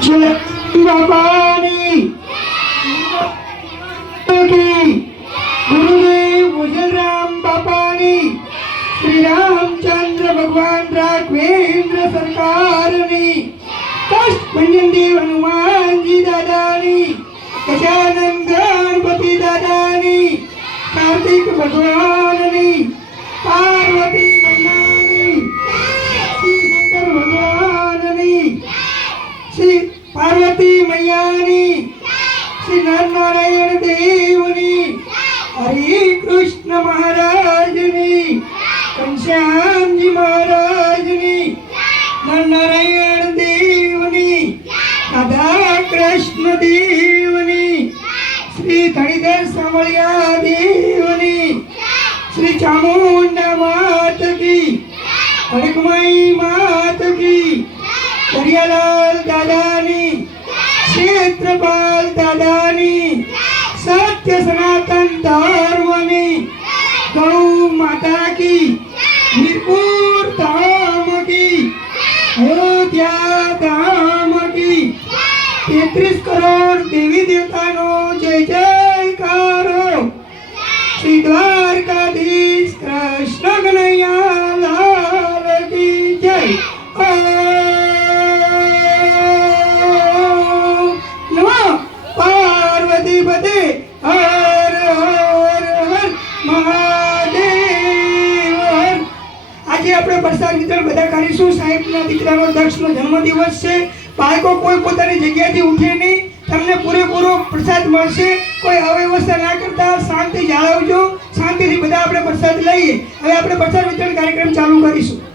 જય કી ગુરુદેવ મુજલરામ બાપાની. શ્રી રામચંદ્ર ભગવાન રાઘવેન્દ્ર સરકારની. કષ્ટભંજન દેવ હનુમાનજી દાદાની. ગજાનંદ ગણપતિ દાદાની. કાર્તિક ભગવાનની પાર્વતી મૈયાની શ્રી નરનારાયણ દેવની હરે કૃષ્ણ મહારાજની ઘનશ્યામજી મહારાજની નરનારાયણ દેવની રાધા કૃષ્ણ દેવની શ્રી ધણીધર સામળિયા દેવની શ્રી ચામુંડા માત કી હડકમઈ માત કી દરિયાલાલ દાદાની ક્ષેત્રપાલ દાદાની. સત્ય સનાતન ધર્મની ગૌ માતા કી નિર્પુર ધામ કી અયોધ્યા ધામ કી તેત્રીસ કરોડ દેવી દેવતાનો જય જયકારો આપણે પ્રસાદ વિતરણ બધા કરીશું. સાહેબના દીકરાનો દક્ષનો જન્મદિવસ છે. બાળકો કોઈ પોતાની જગ્યાથી ઉઠે નહીં. તમને પૂરેપૂરો પ્રસાદ મળશે. કોઈ અવ્યવસ્થા ના કરતા શાંતિ જાળવજો. શાંતિથી બધા આપણે પ્રસાદ લઈએ. હવે આપણે પ્રસાદ વિતરણ કાર્યક્રમ ચાલુ કરીશું.